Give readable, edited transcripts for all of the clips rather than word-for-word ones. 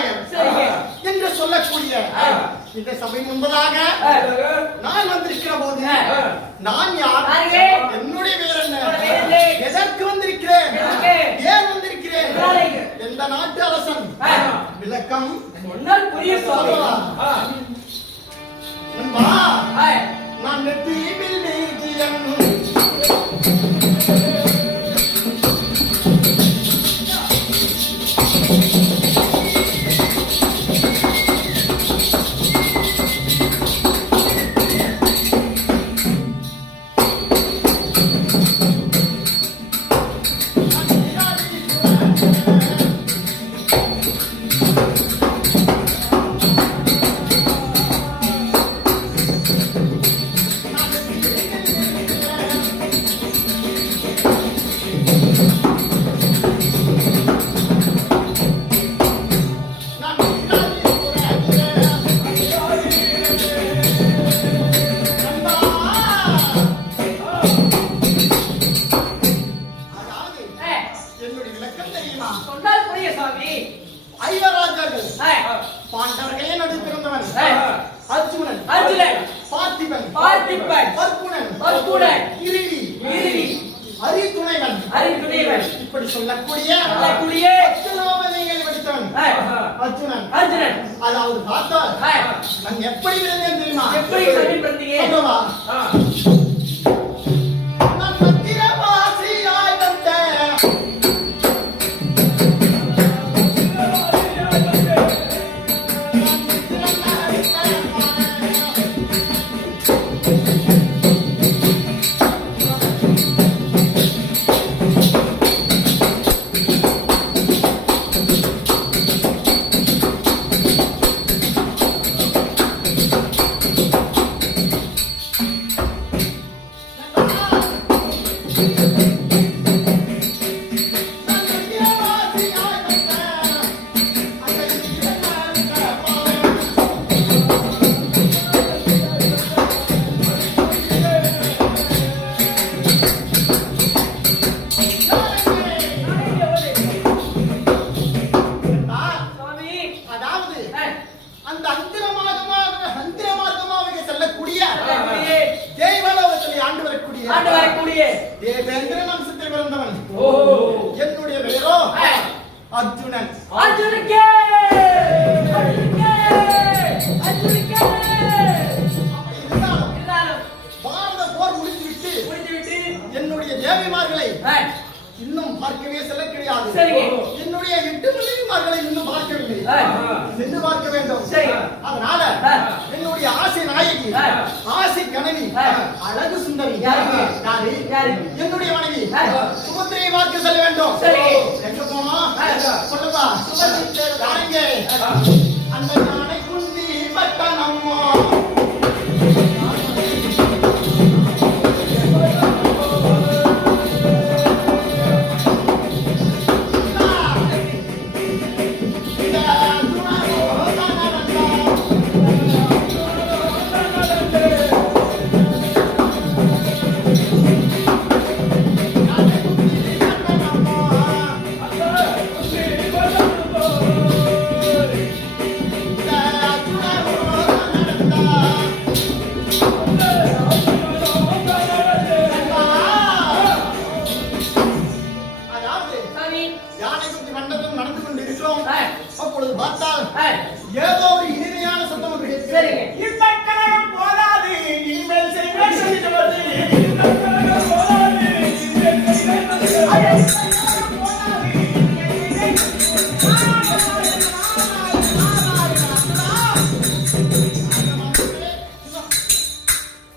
விநாயகர் என்று சொல்லக்கூடிய இந்த சபை முன்பதாக நான் வந்திருக்கிற போது நான் யார், என்னுடைய பேர் என்ன, எதற்கு வந்திருக்கிறேன், ஏன் வந்திருக்கிறேன், எந்த நாட்டு அரசன் விளக்கம் சொன்னால் புரிய சொல்லலாம். நான் நெற்றியில் நீக்கியம் பாண்டவர்களே நடுப்பிறந்தவன் அர்ஜுனன், பார்த்திபன், அர்க்குணன், இறுதி அரிதுணைவன் இப்படி சொல்லக்கூடிய அர்ஜுனாவதிகளை படித்தவன் அர்ஜுனன். அதாவது பார்த்தால் நான் எப்படி விழுந்தேன் தெரியுமா? எப்படி சொல்லவா? என்னுடைய பெயரோ அர்ஜுனன். பாரத போர் முடிந்துவிட்டு என்னுடைய தேவிமார்களை இன்னும் பார்க்கவே செல்ல கிடையாது. என்னுடைய 8 மனைவிமார்களை இன்னும் பார்க்கவில்லை, சென்று பார்க்க வேண்டும். அதனால என்னுடைய ஆசை நாயகி, ஆசை கனவி, அழகு சுந்தரி என்னுடைய மனைவி சுபத்திரையை பார்க்க செல்ல வேண்டும். எங்க போனா சொல்லுவா? அந்த யானை குந்தி பட்டணம்மா அப்பொழுது பார்த்தால் ஏதோ ஒரு இனிமையான சத்தம் ஒன்று கேட்கிறது. இந்த கலகம் போதாது, இனிமேல் செய்வேன் செய்வது. இந்த கலகம் போதாது, இனிமேல் செய்வேன்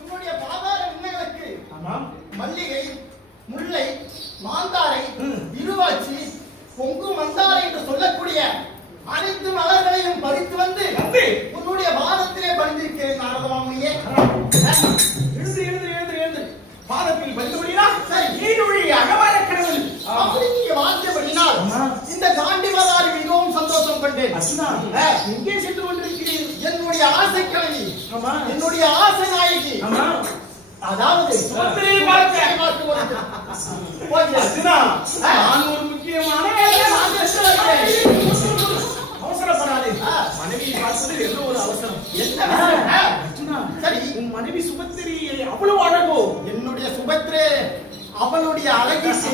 உன்னுடைய பாதார விண்ணைகளுக்கு மல்லிகை, முல்லை, மாந்தாரை, இருவாச்சி, பொங்கு மந்தாரை என்று சொல்லக்கூடிய அனைத்து மலர்களையும் பறித்து வந்து உன்னுடைய பாதத்திலே பணிந்திருக்கிறேன். நாரதமாமுனியே, எழுந்து பாதத்தில் பறித்துவிடா. அப்படி நீங்க வாசியபடினால் இந்த காண்டிமதாரி மிகவும் சந்தோஷம் கொண்டேன். எங்கே சென்று கொண்டிருக்கிறீர்கள்? என்னுடைய ஆசை கனவி, என்னுடைய ஆசை நாயகி, அதாவது நான் ஒரு முக்கியமான அவசரப்பட தேவியை பார்ப்பது என்ன ஒரு அவசரம்? என்ன விஷயம்? அர்ஜுனா, சரி. உன் மனைவி சுபத்திரி அவ்வளவு அழகோ? என்னுடைய சுபத்ரே அவளுடைய அழகிற்கு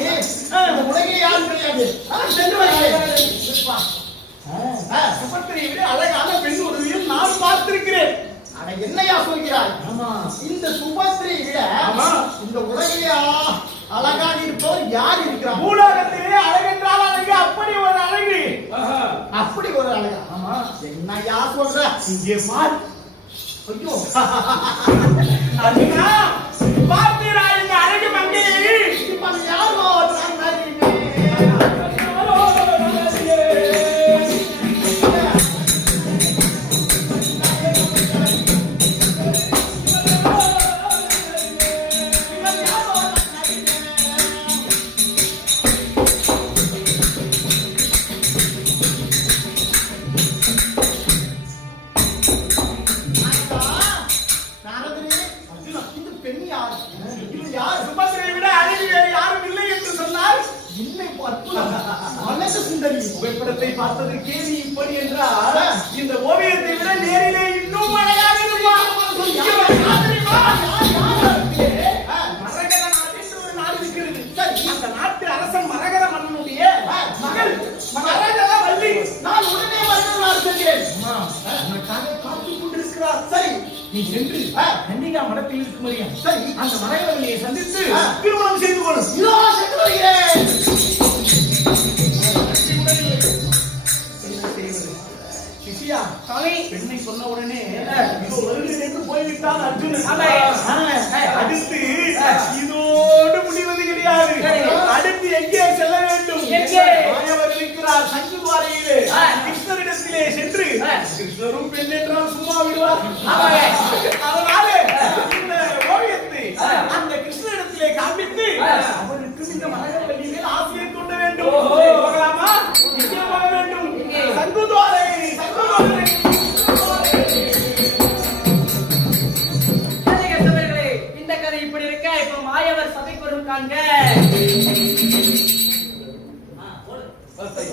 இந்த உலகிலே யாரும் கிடையாது. சென்று வருகிறேன். சுபத்திரியை விட அழகான பெண் ஒருவரையும் நான் பார்த்திருக்கிறேன். அட என்னையா சொல்கிறாய்? ஆமா. இந்த சுபத்ரியை விட ஆமா. இந்த உலகிலே அழகாக இருப்பவர் யார் இருக்கிறார்? பூலோகத்திலே அழகென்றால் அழகு, அப்படி ஒரு அழகு. அப்படி ஒரு அழகா? ஆமா. என்னையா சொல்ற? இங்கே பார். ஐயோ, அர்ஜுனா, பார்த்தீரா இந்த அழகு மங்கையை? இப்ப அது யாரோ நான் அறிவேன். இந்த பெண் யார்? இது யார்? சுபத்திரியை விட அழகு வேறு யாரும் இல்லை என்று சொன்னால் இல்லை, அற்புதம். அழகு சுந்தரி. புகைப்படத்தை பார்த்ததற்கே நீ இப்படி என்றால் இந்த ஓவியத்தை விட நேரிலே இன்னும் அழகாக இருப்பார். மரகத நாடு என்று ஒரு நாடு இருக்கிறது. அந்த நாட்டு அரசன் மரகத மன்னனுடைய மகள் மரகத வள்ளி. நான் உடனே வந்து நான் செல்கிறேன். உனக்காக காத்துக் கொண்டிருக்கிறார். சரி, நீ சென்று கன்னிகா மடத்தில் இருக்கும்படியா சரி. அந்த மரகதவள்ளியை சந்தித்து திருமணம் செய்து கொள்ளும். இதோ சென்று வருகிறேன். சிசியா, பெண்ணை சொன்ன உடனே இதோ வருகிறேன் என்று போய்விட்டான் அர்ஜுனன். அடுத்து இதோடு முடிவது கிடையாது. அடுத்து எங்கே செல்ல வேண்டும்? எங்கே? மாயவர் இருக்கிறார் சங்குவாரையிலே. கிருஷ்ணரிடத்திலே சென்று கிருஷ்ணரும் பெண் என்றால் சும்மா விடுவார். அதனால இந்த ஓவியத்தை அந்த கிருஷ்ணரிடத்திலே காண்பித்து அவருக்கு இந்த மரகதவள்ளி மேல் ஆசையை தூண்ட வேண்டும். போகலாமா? எங்கே போக வேண்டும்? சங்குதுவாரை, சங்குதுவாரை. இந்த கதை இப்படி இருக்க இப்ப மாயவர் சபைக்கு வரும் காண்க